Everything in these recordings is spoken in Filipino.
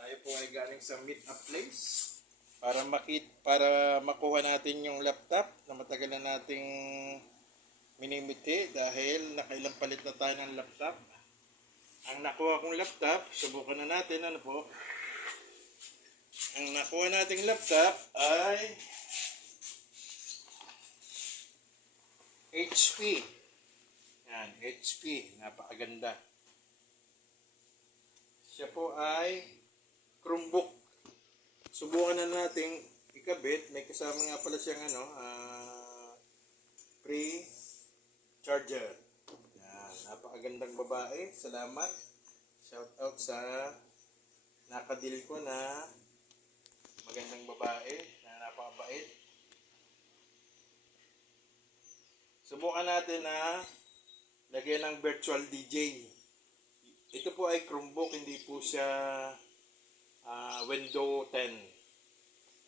Tayo po ay galing sa meet up place para makit para makuha natin yung laptop na matagal na nating minimiti dahil nakailang palit na tayo ng laptop. Ang nakuha kong laptop, subukan na natin ano po. Ang nakuha nating laptop ay HP. Yan, HP. Napakaganda. Siya po ay Chromebook. Subukan na nating ikabit. May kasama nga pala siyang ano, ah, free charger. Yan, napakagandang babae. Salamat. Shout out sa nakadil ko na magandang babae na napakabait. Subukan natin na lagyan ng virtual DJ. Ito po ay Chromebook, hindi po siya ah, window 10.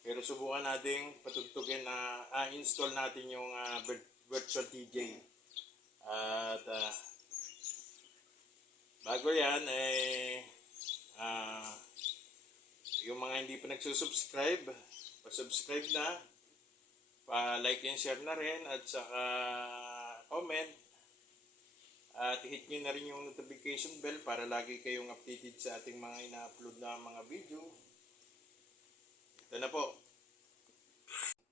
Pero subukan natin patugtugin na ah, install natin yung vir- virtual DJ. At ah, bago yan, eh, ah, yung mga hindi pa nagsusubscribe, pa-subscribe na, pa-like and share na rin, at saka comment, at hit nyo na rin yung notification bell para lagi kayong updated sa ating mga ina-upload na mga video. Ito na po.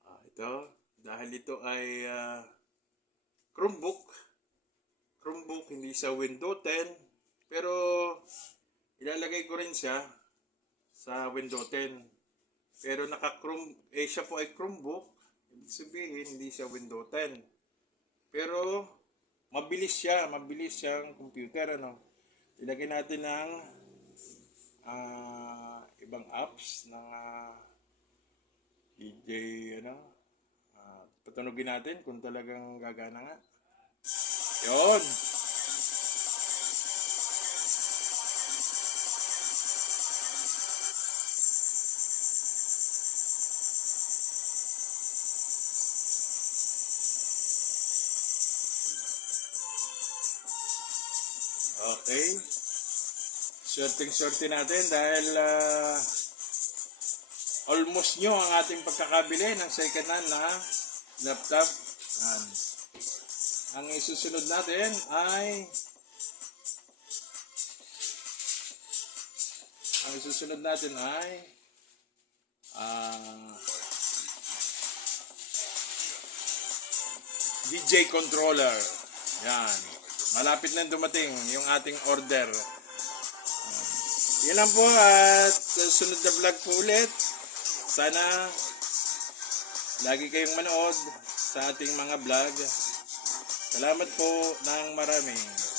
Ah, ito, dahil ito ay ah, Chromebook. Chromebook, hindi sa Windows 10. Pero ilalagay ko rin siya sa Windows 10. Pero naka-Chrome, eh siya po ay Chromebook. Ibig sabihin, hindi siya Windows 10. Pero mabilis siya, mabilis siyang computer ano. Ilagay natin ng ah, ibang apps ng ah, DJ ano. Ah, patunogin natin kung talagang gagana nga. Yon. Okay. Sorting-sorting natin dahil ah, almost nyo ang ating pagkakabili ng second hand na laptop. Yan. Ang isusunod natin ay ang isusunod natin ay ah, DJ controller. Yan. Malapit na dumating yung ating order. Yan. Lang po at sunod na vlog po ulit. Sana lagi kayong manood sa ating mga vlog. Salamat po ng marami.